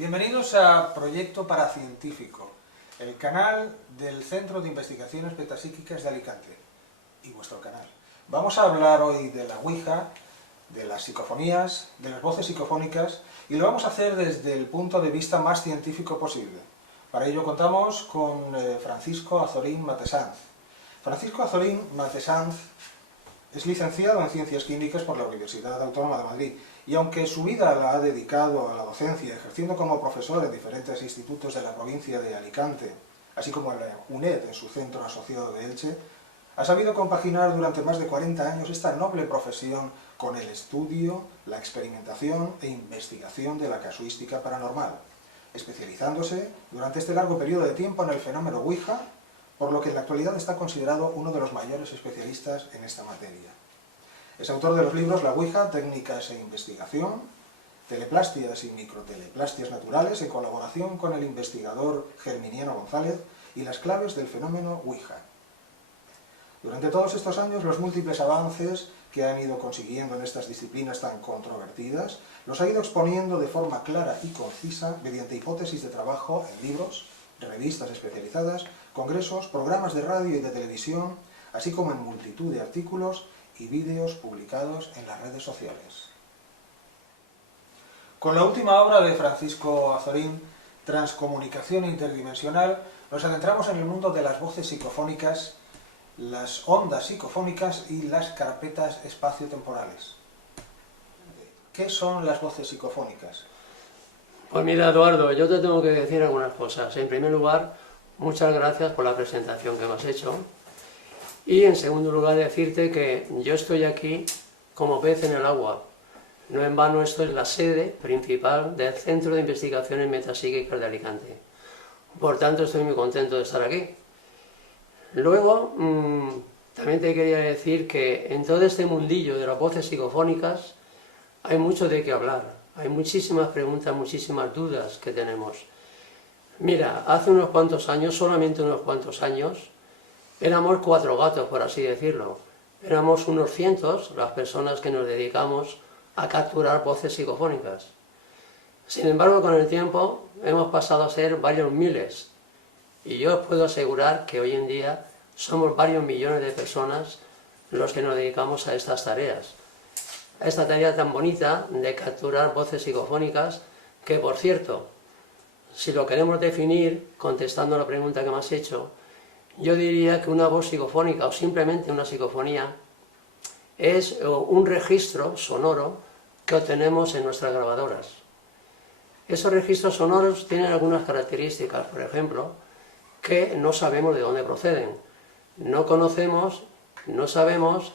Bienvenidos a Proyecto Paracientífico, el canal del Centro de Investigaciones Metapsíquicas de Alicante y vuestro canal. Vamos a hablar hoy de la Ouija, de las psicofonías, de las voces psicofónicas, y lo vamos a hacer desde el punto de vista más científico posible. Para ello contamos con Francisco Azorín Matesanz. Francisco Azorín Matesanz es licenciado en Ciencias Químicas por la Universidad Autónoma de Madrid y aunque su vida la ha dedicado a la docencia, ejerciendo como profesor en diferentes institutos de la provincia de Alicante, así como en la UNED, en su centro asociado de Elche, ha sabido compaginar durante más de 40 años esta noble profesión con el estudio, la experimentación e investigación de la casuística paranormal, especializándose durante este largo periodo de tiempo en el fenómeno Ouija, por lo que en la actualidad está considerado uno de los mayores especialistas en esta materia. Es autor de los libros La Ouija, Técnicas e Investigación, Teleplastias y Microteleplastias Naturales, en colaboración con el investigador Germiniano González, y Las Claves del Fenómeno Ouija. Durante todos estos años, los múltiples avances que han ido consiguiendo en estas disciplinas tan controvertidas, los ha ido exponiendo de forma clara y concisa mediante hipótesis de trabajo en libros, revistas especializadas, congresos, programas de radio y de televisión, así como en multitud de artículos y vídeos publicados en las redes sociales. Con la última obra de Francisco Azorín, Transcomunicación interdimensional, nos adentramos en el mundo de las voces psicofónicas, las ondas psicofónicas y las carpetas espaciotemporales. ¿Qué son las voces psicofónicas? Pues mira, Eduardo, yo te tengo que decir algunas cosas. En primer lugar, muchas gracias por la presentación que me has hecho. Y en segundo lugar, decirte que yo estoy aquí como pez en el agua. No en vano, esto es la sede principal del Centro de Investigaciones Metapsíquicas de Alicante. Por tanto, estoy muy contento de estar aquí. Luego, también te quería decir que en todo este mundillo de las voces psicofónicas hay mucho de qué hablar. Hay muchísimas preguntas, muchísimas dudas que tenemos. Mira, hace unos cuantos años, solamente unos cuantos años, éramos 4 gatos, por así decirlo. Éramos unos cientos las personas que nos dedicamos a capturar voces psicofónicas. Sin embargo, con el tiempo hemos pasado a ser varios miles. Y yo os puedo asegurar que hoy en día somos varios millones de personas los que nos dedicamos a estas tareas. A esta tarea tan bonita de capturar voces psicofónicas, que por cierto, si lo queremos definir, contestando a la pregunta que me has hecho, yo diría que una voz psicofónica o simplemente una psicofonía es un registro sonoro que obtenemos en nuestras grabadoras. Esos registros sonoros tienen algunas características, por ejemplo, que no sabemos de dónde proceden. No conocemos, no sabemos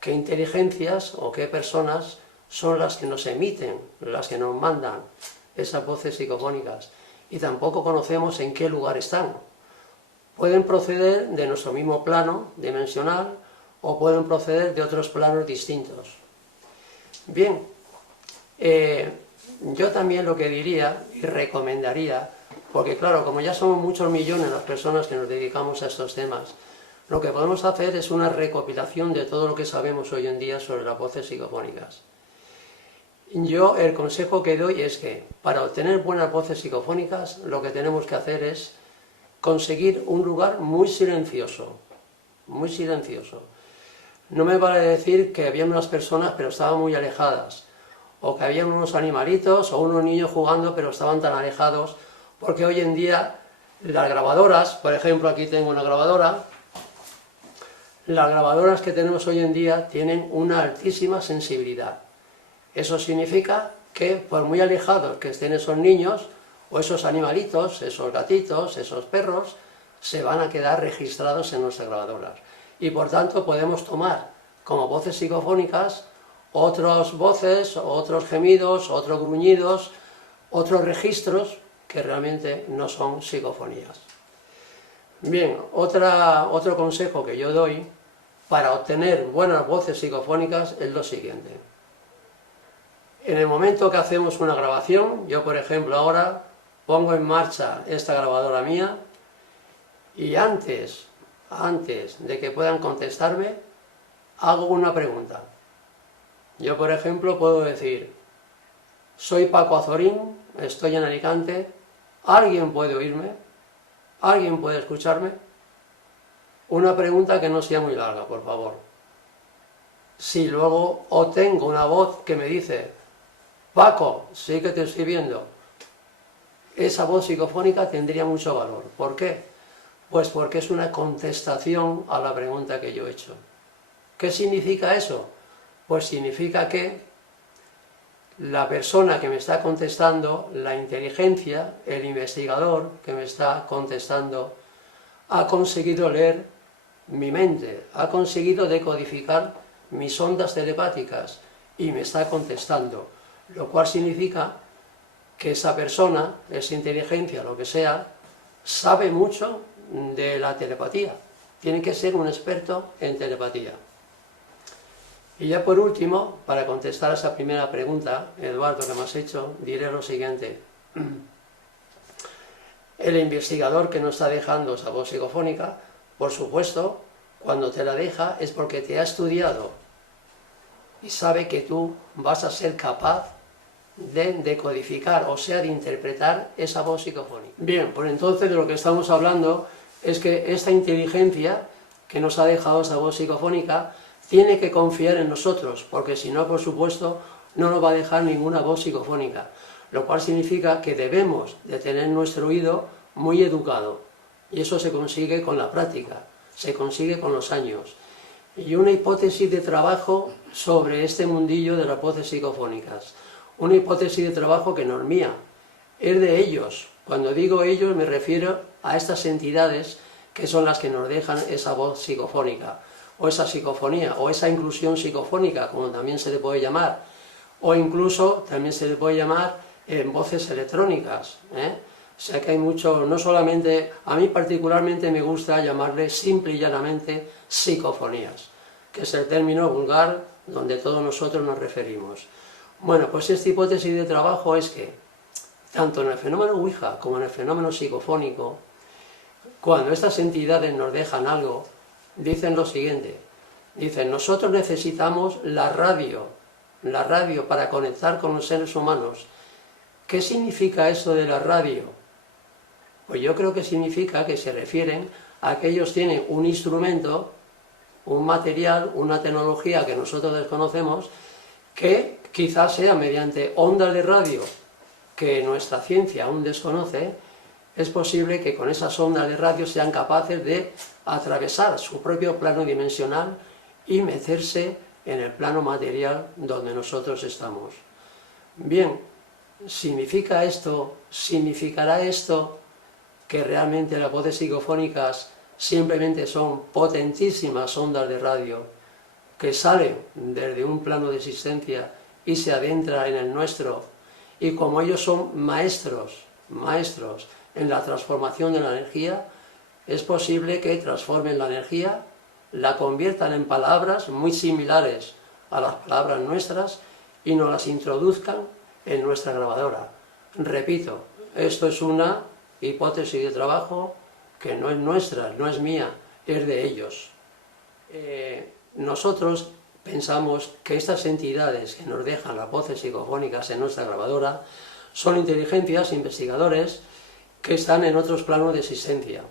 qué inteligencias o qué personas son las que nos emiten, las que nos mandan esas voces psicofónicas. Y tampoco conocemos en qué lugar están. Pueden proceder de nuestro mismo plano dimensional o pueden proceder de otros planos distintos. Bien, yo también lo que diría y recomendaría, porque claro, como ya somos muchos millones las personas que nos dedicamos a estos temas, lo que podemos hacer es una recopilación de todo lo que sabemos hoy en día sobre las voces psicofónicas. Yo el consejo que doy es que para obtener buenas voces psicofónicas lo que tenemos que hacer es conseguir un lugar muy silencioso, muy silencioso. No me vale decir que había unas personas pero estaban muy alejadas, o que había unos animalitos o unos niños jugando pero estaban tan alejados, porque hoy en día las grabadoras, por ejemplo aquí tengo una grabadora, las grabadoras que tenemos hoy en día tienen una altísima sensibilidad. Eso significa que por muy alejados que estén esos niños, o esos animalitos, esos gatitos, esos perros, se van a quedar registrados en nuestras grabadoras. Y por tanto podemos tomar como voces psicofónicas otras voces, otros gemidos, otros gruñidos, otros registros que realmente no son psicofonías. Bien, otro consejo que yo doy para obtener buenas voces psicofónicas es lo siguiente. En el momento que hacemos una grabación, yo por ejemplo ahora pongo en marcha esta grabadora mía y antes de que puedan contestarme, hago una pregunta. Yo por ejemplo puedo decir, soy Paco Azorín, estoy en Alicante, ¿alguien puede oírme? ¿Alguien puede escucharme? Una pregunta que no sea muy larga, por favor. Si luego obtengo una voz que me dice, Paco, sí que te estoy viendo, esa voz psicofónica tendría mucho valor. ¿Por qué? Pues porque es una contestación a la pregunta que yo he hecho. ¿Qué significa eso? Pues significa que la persona que me está contestando, la inteligencia, el investigador que me está contestando, ha conseguido leer mi mente, ha conseguido decodificar mis ondas telepáticas y me está contestando, lo cual significa que esa persona, esa inteligencia, lo que sea, sabe mucho de la telepatía. Tiene que ser un experto en telepatía. Y ya por último, para contestar a esa primera pregunta, Eduardo, que me has hecho, diré lo siguiente. El investigador que nos está dejando esa voz psicofónica, por supuesto, cuando te la deja es porque te ha estudiado y sabe que tú vas a ser capaz de decodificar, o sea, de interpretar esa voz psicofónica. Bien, pues entonces de lo que estamos hablando es que esta inteligencia que nos ha dejado esa voz psicofónica tiene que confiar en nosotros, porque si no, por supuesto, no nos va a dejar ninguna voz psicofónica, lo cual significa que debemos de tener nuestro oído muy educado, y eso se consigue con la práctica, se consigue con los años. Y una hipótesis de trabajo sobre este mundillo de las voces psicofónicas, una hipótesis de trabajo que no es mía, es de ellos. Cuando digo ellos me refiero a estas entidades que son las que nos dejan esa voz psicofónica, o esa psicofonía, o esa inclusión psicofónica, como también se le puede llamar, o incluso también se le puede llamar voces electrónicas, O sea que hay mucho, no solamente, a mí particularmente me gusta llamarle simple y llanamente psicofonías, que es el término vulgar donde todos nosotros nos referimos. Bueno, pues esta hipótesis de trabajo es que, tanto en el fenómeno Ouija como en el fenómeno psicofónico, cuando estas entidades nos dejan algo, dicen lo siguiente, dicen, nosotros necesitamos la radio para conectar con los seres humanos. ¿Qué significa eso de la radio? Pues yo creo que significa que se refieren a que ellos tienen un instrumento, un material, una tecnología que nosotros desconocemos, que quizás sea mediante ondas de radio que nuestra ciencia aún desconoce. Es posible que con esas ondas de radio sean capaces de atravesar su propio plano dimensional y meterse en el plano material donde nosotros estamos. Bien, ¿significará esto que realmente las voces psicofónicas simplemente son potentísimas ondas de radio que salen desde un plano de existencia y se adentran en el nuestro, y como ellos son maestros en la transformación de la energía, es posible que transformen la energía, la conviertan en palabras muy similares a las palabras nuestras y nos las introduzcan en nuestra grabadora? Repito, esto es una hipótesis de trabajo que no es nuestra, no es mía, es de ellos. Nosotros pensamos que estas entidades que nos dejan las voces psicofónicas en nuestra grabadora son inteligencias, investigadores, que están en otros planos de existencia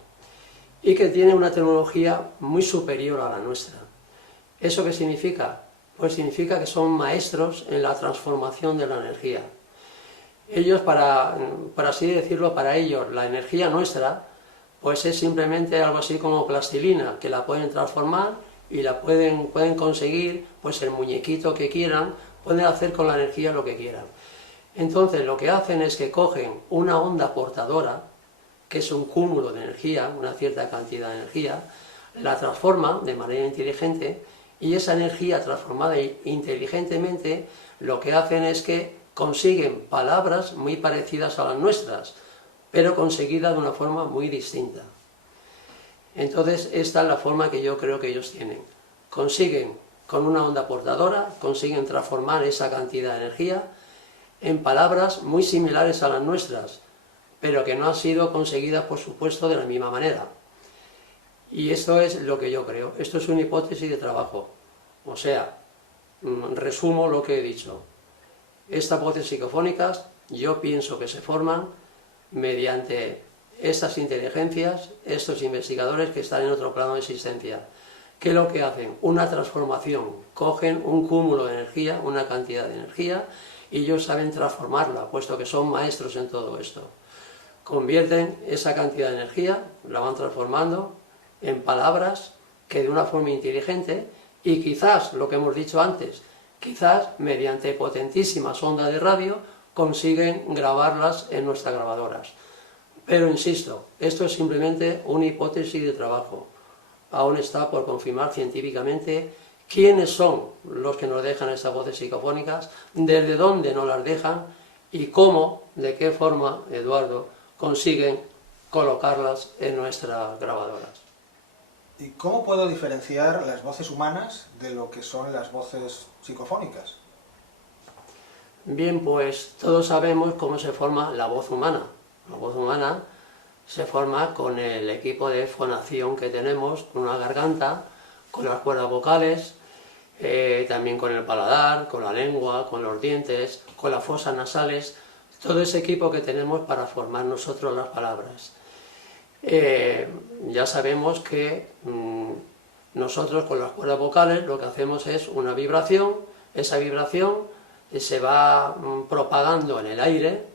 y que tienen una tecnología muy superior a la nuestra. ¿Eso qué significa? Pues significa que son maestros en la transformación de la energía. Ellos, para así decirlo, para ellos la energía nuestra pues es simplemente algo así como plastilina, que la pueden transformar y la pueden conseguir pues el muñequito que quieran, pueden hacer con la energía lo que quieran. Entonces lo que hacen es que cogen una onda portadora, que es un cúmulo de energía, una cierta cantidad de energía, la transforman de manera inteligente, y esa energía transformada inteligentemente lo que hacen es que consiguen palabras muy parecidas a las nuestras, pero conseguidas de una forma muy distinta. Entonces esta es la forma que yo creo que ellos tienen. Consiguen, con una onda portadora, consiguen transformar esa cantidad de energía en palabras muy similares a las nuestras, pero que no han sido conseguidas, por supuesto, de la misma manera. Y esto es lo que yo creo. Esto es una hipótesis de trabajo. O sea, resumo lo que he dicho. Estas voces psicofónicas Yo pienso que se forman mediante estas inteligencias, estos investigadores que están en otro plano de existencia. ¿Qué es lo que hacen? Una transformación. Cogen un cúmulo de energía, una cantidad de energía, y ellos saben transformarla, puesto que son maestros en todo esto. Convierten esa cantidad de energía, la van transformando en palabras que de una forma inteligente, y quizás, lo que hemos dicho antes, quizás mediante potentísimas ondas de radio consiguen grabarlas en nuestras grabadoras. Pero insisto, esto es simplemente una hipótesis de trabajo. Aún está por confirmar científicamente quiénes son los que nos dejan estas voces psicofónicas, desde dónde nos las dejan y cómo, de qué forma, Eduardo, consiguen colocarlas en nuestras grabadoras. ¿Y cómo puedo diferenciar las voces humanas de lo que son las voces psicofónicas? Bien, pues todos sabemos cómo se forma la voz humana. La voz humana se forma con el equipo de fonación que tenemos, con una garganta, con las cuerdas vocales, también con el paladar, con la lengua, con los dientes, con las fosas nasales, todo ese equipo que tenemos para formar nosotros las palabras. Ya sabemos que nosotros con las cuerdas vocales lo que hacemos es una vibración, esa vibración se va propagando en el aire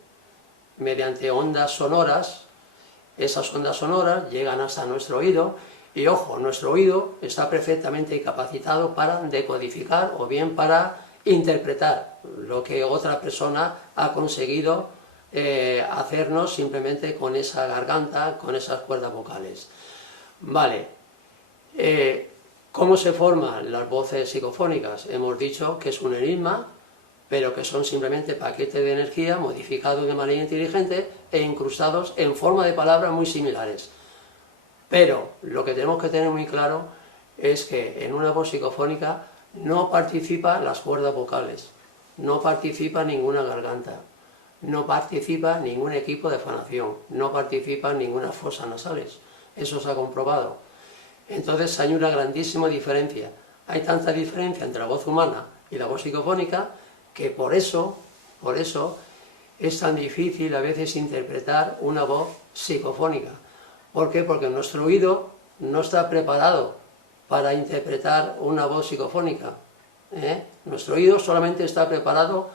mediante ondas sonoras. Esas ondas sonoras llegan hasta nuestro oído y, ojo, nuestro oído está perfectamente capacitado para decodificar o bien para interpretar lo que otra persona ha conseguido hacernos simplemente con esa garganta, con esas cuerdas vocales. Vale, ¿cómo se forman las voces psicofónicas? Hemos dicho que es un enigma, pero que son simplemente paquetes de energía modificados de manera inteligente e incrustados en forma de palabras muy similares. Pero lo que tenemos que tener muy claro es que en una voz psicofónica no participan las cuerdas vocales, no participa ninguna garganta, no participa ningún equipo de fonación, no participa ninguna fosas nasales. Eso se ha comprobado. Entonces hay una grandísima diferencia. Hay tanta diferencia entre la voz humana y la voz psicofónica que por eso es tan difícil a veces interpretar una voz psicofónica. ¿Por qué? Porque nuestro oído no está preparado para interpretar una voz psicofónica. Nuestro oído solamente está preparado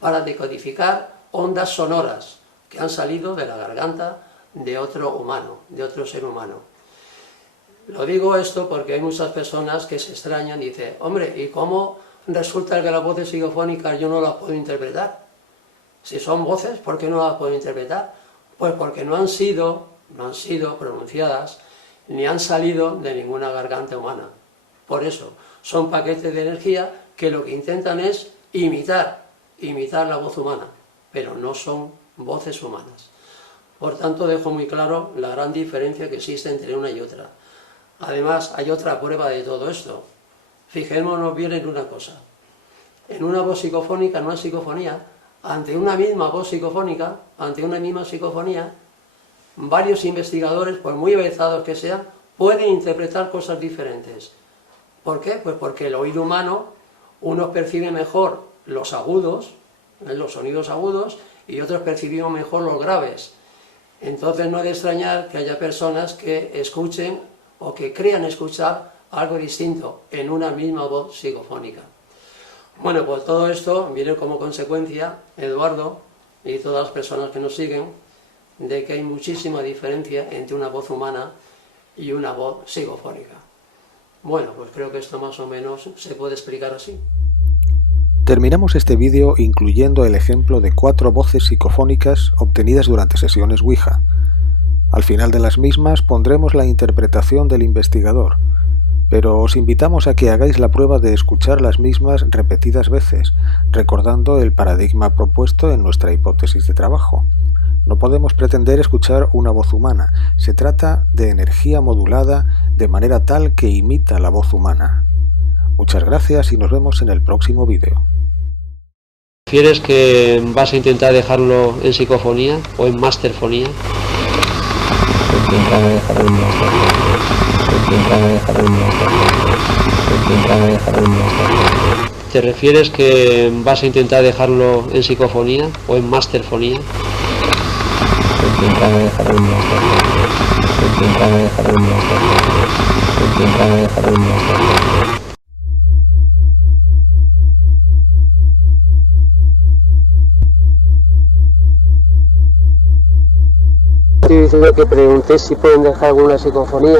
para decodificar ondas sonoras que han salido de la garganta de otro humano, de otro ser humano. Lo digo esto porque hay muchas personas que se extrañan y dicen, hombre, ¿y cómo resulta que las voces psicofónicas yo no las puedo interpretar? Si son voces, ¿por qué no las puedo interpretar? Pues porque no han sido pronunciadas ni han salido de ninguna garganta humana. Por eso, son paquetes de energía que lo que intentan es imitar la voz humana, pero no son voces humanas. Por tanto, dejo muy claro la gran diferencia que existe entre una y otra. Además, hay otra prueba de todo esto. Fijémonos bien en una cosa. En una voz psicofónica no hay psicofonía. Ante una misma voz psicofónica, ante una misma psicofonía, varios investigadores, por muy avezados que sean, pueden interpretar cosas diferentes. ¿Por qué? Pues porque el oído humano, unos percibe mejor los agudos, los sonidos agudos, y otros percibimos mejor los graves. Entonces no es de extrañar que haya personas que escuchen o que crean escuchar algo distinto en una misma voz psicofónica. Bueno, pues todo esto viene como consecuencia, Eduardo, y todas las personas que nos siguen, de que hay muchísima diferencia entre una voz humana y una voz psicofónica. Bueno, pues creo que esto más o menos se puede explicar así. Terminamos este vídeo incluyendo el ejemplo de 4 voces psicofónicas obtenidas durante sesiones Ouija. Al final de las mismas pondremos la interpretación del investigador, pero os invitamos a que hagáis la prueba de escuchar las mismas repetidas veces, recordando el paradigma propuesto en nuestra hipótesis de trabajo. No podemos pretender escuchar una voz humana, se trata de energía modulada de manera tal que imita la voz humana. Muchas gracias y nos vemos en el próximo vídeo. ¿Prefieres que vas a intentar dejarlo en psicofonía o en masterfonía? Intentaré dejarlo en masterfonía. ¿Te refieres que vas a intentar dejarlo en psicofonía o en masterfonía? Intentaré dejarlo en masterfonía. Intentaré dejarlo en masterfonía. Intentaré dejarlo en masterfonía. Estoy diciendo que pregunté si pueden dejar alguna psicofonía.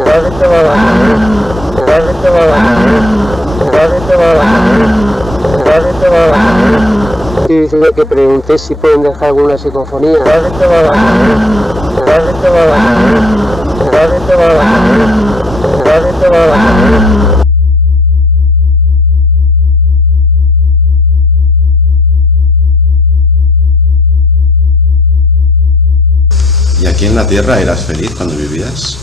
Estoy diciendo que pregunté si pueden dejar alguna psicofonía. ¿Y aquí en la Tierra eras feliz cuando vivías?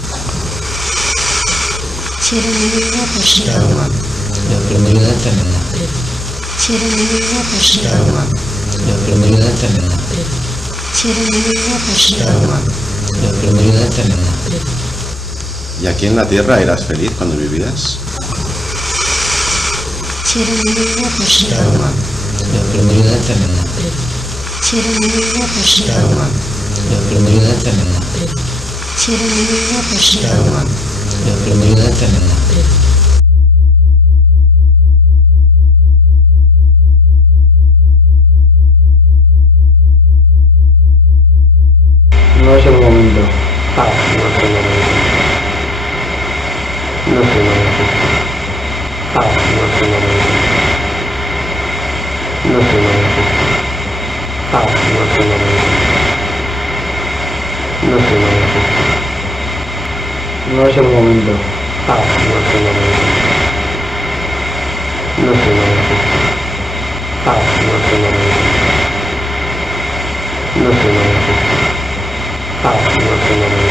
¿Y aquí en la Tierra eras feliz cuando vivías? No es el momento. No es el momento. No es el momento. No es el momento. No es el momento. No es el momento. No es el momento. No es el momento. No es el momento. No es el momento. No es el momento. No es el momento. No es el momento.